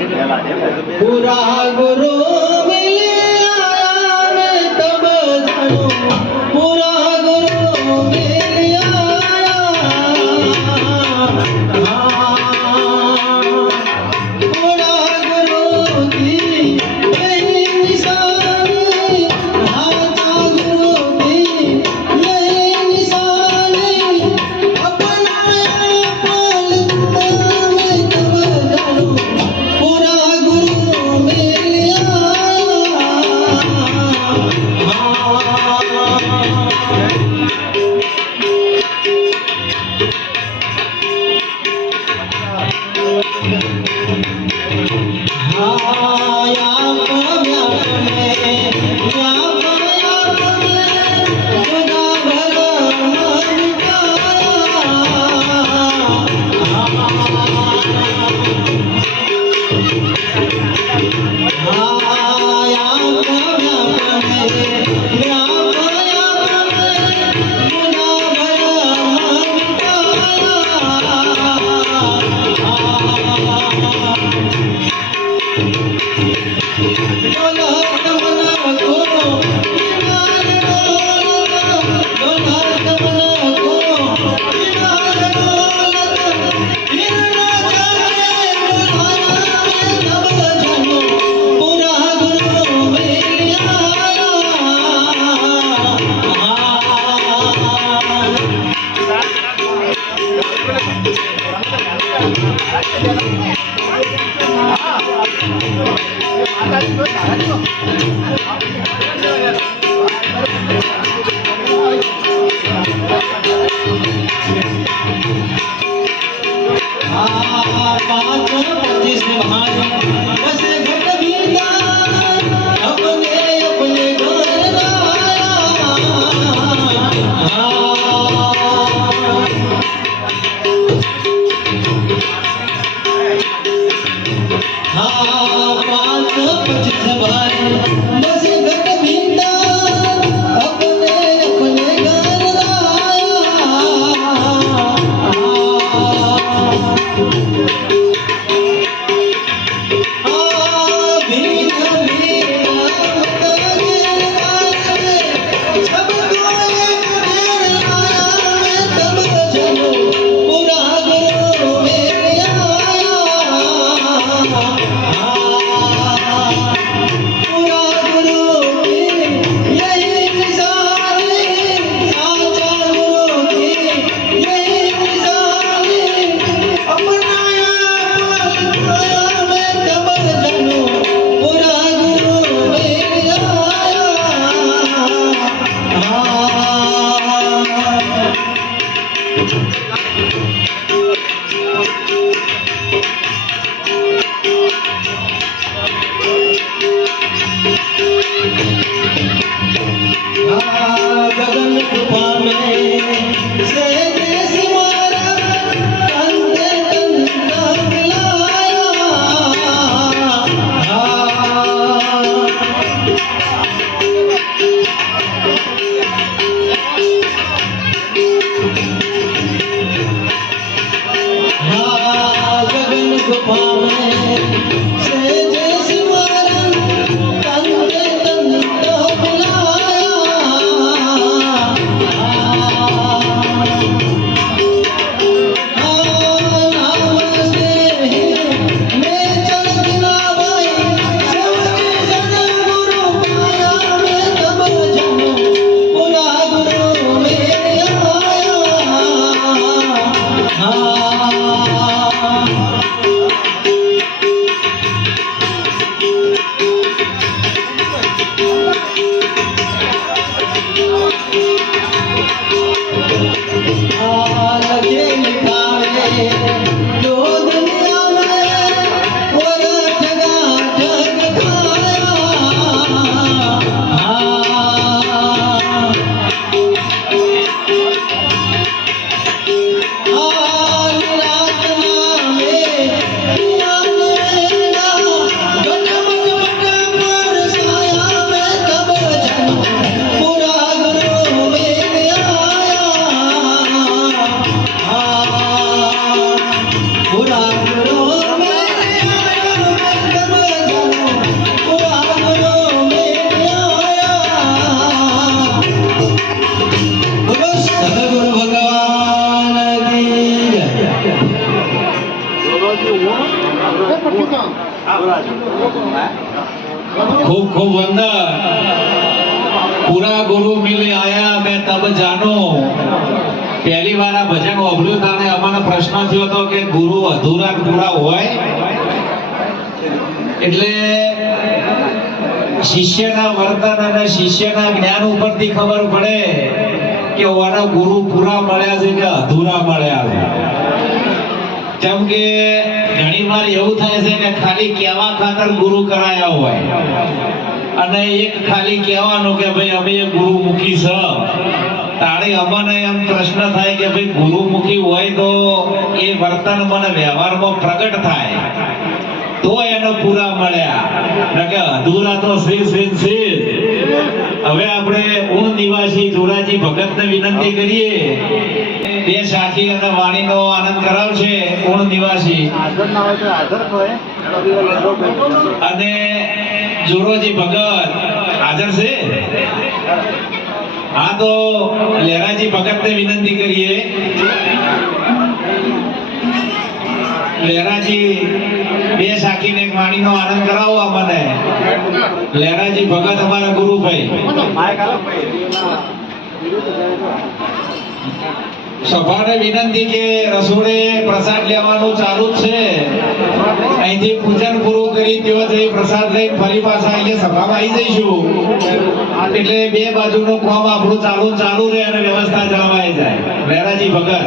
पूरा गुरु मिले आया मैं तब जानू पूरा गुरु मिले आया पूरा गुरु की यही निशानी हाथा गुरु की यही निशानी अपनाया पल में तब जानू पूरा गुरु मिल आया पूरा गुरु खूब खूब वंदन पूरा गुरु मिल आया मैं तब जानो पहली बार आ भजन वापर्યું તારે અમારો પ્રશ્ન થયો હતો કે ગુરુ અધૂરા કે પૂરા હોય એટલે શિષ્યના વર્તન અને શિષ્યના જ્ઞાન ઉપરથી ખબર પડે કે ઓના ગુરુ પૂરા મળ્યા છે કે અધૂરા મળ્યા છે કેમ કે ઘણી વાર એવું થાય છે કે ખાલી કહેવા ખાતર ગુરુ કરાયા હોય અને એક ખાલી કહેવાનું કે ભાઈ અમે એ ગુરુમુખી છે તારે અમને એમ પ્રશ્ન થાય કે ભાઈ ગુરુમુખી હોય તો એ વર્તન મને વ્યવહારમાં પ્રગટ થાય તો એનો પૂરા મળ્યા કે અધૂરા તો શ્રી હવે આપણે ઊણ નિવાસી જોરાજી ભગતને વિનંતી કરીએ બે સાખી અને વાણીનો આનંદ કરાવશે ઊણ નિવાસી અને જોરોજી ભગત હાજર છે હા તો લહેરાજી ભગતને વિનંતી કરીએ લહેરાજી બે સાખીને એક વાણીનો આનંદ કરાવો અમને લહેરાજી ભગત અમારા ગુરુભાઈ સભાને વિનંતી કે રસોડે પ્રસાદ લેવાનું ચાલુ જ છે અહીંથી પૂજન પૂરું કરી તેઓ જઈ પ્રસાદ લઈને ફરી પાછા અહીંયા સભામાં આવી જઈશું એટલે બે બાજુનું કામ આપણું ચાલુ રહે અને વ્યવસ્થા જળવાઈ જાય લહેરાજી ભગત